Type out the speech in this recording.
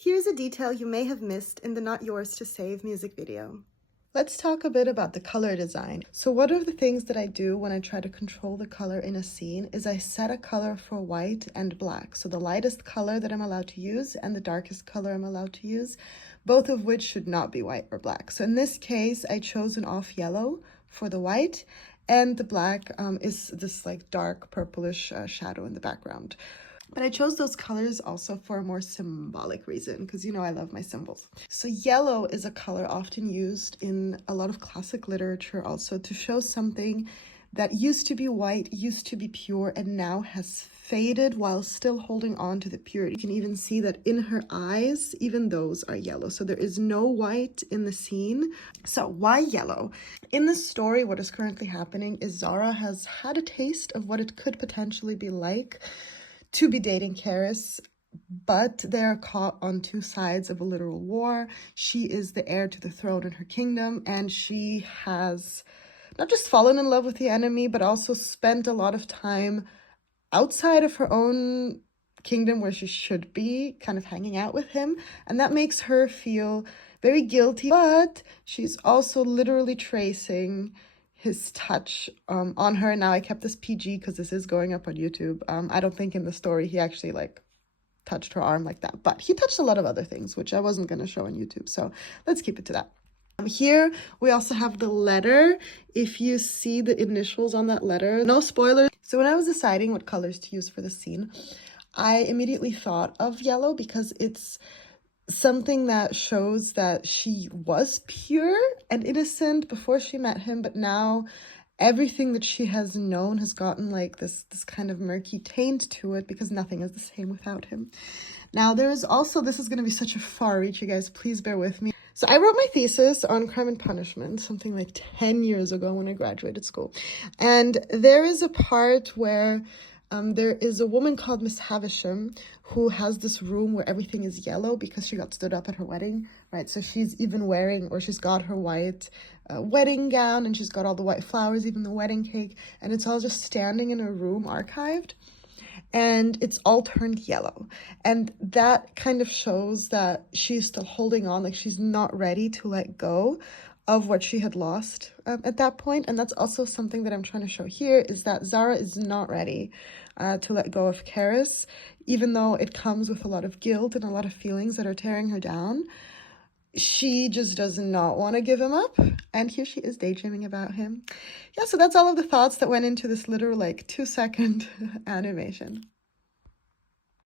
Here's a detail you may have missed in the Not Yours to Save music video. Let's talk a bit about the color design. So one of the things that I do when I try to control the color in a scene is I set a color for white and black. So the lightest color that I'm allowed to use and the darkest color I'm allowed to use, both of which should not be white or black. So in this case, I chose an off yellow for the white, and the black is this like dark purplish shadow in the background. But I chose those colors also for a more symbolic reason, because you know I love my symbols. So yellow is a color often used in a lot of classic literature also to show something that used to be white, used to be pure, and now has faded while still holding on to the purity. You can even see that in her eyes, even those are yellow. So there is no white in the scene. So why yellow? In the story, what is currently happening is Zara has had a taste of what it could potentially be like to be dating Karis, but they're caught on two sides of a literal war. She is the heir to the throne in her kingdom, and she has not just fallen in love with the enemy, but also spent a lot of time outside of her own kingdom where she should be, kind of hanging out with him. And that makes her feel very guilty, but she's also literally tracing his touch on her. Now I kept this PG because this is going up on YouTube. I don't think in the story he actually like touched her arm like that, but he touched a lot of other things, which I wasn't going to show on YouTube. So let's keep it to that. Here we also have the letter. If you see the initials on that letter, no spoilers. So when I was deciding what colors to use for the scene, I immediately thought of yellow because it's something that shows that she was pure and innocent before she met him, but now everything that she has known has gotten like this kind of murky taint to it because nothing is the same without him. Now there is also, this is going to be such a far reach, you guys, please bear with me. So I wrote my thesis on Crime and Punishment something like 10 years ago when I graduated school. And there is a part where there is a woman called Miss Havisham who has this room where everything is yellow because she got stood up at her wedding, right? So she's even wearing, or she's got her white wedding gown, and she's got all the white flowers, even the wedding cake, and it's all just standing in a room archived, and it's all turned yellow. And that kind of shows that she's still holding on, like she's not ready to let go of what she had lost at that point. And that's also something that I'm trying to show here, is that Zara is not ready to let go of Karis, even though it comes with a lot of guilt and a lot of feelings that are tearing her down. She just does not want to give him up, and here she is daydreaming about him. Yeah, so that's all of the thoughts that went into this literal like 2-second animation.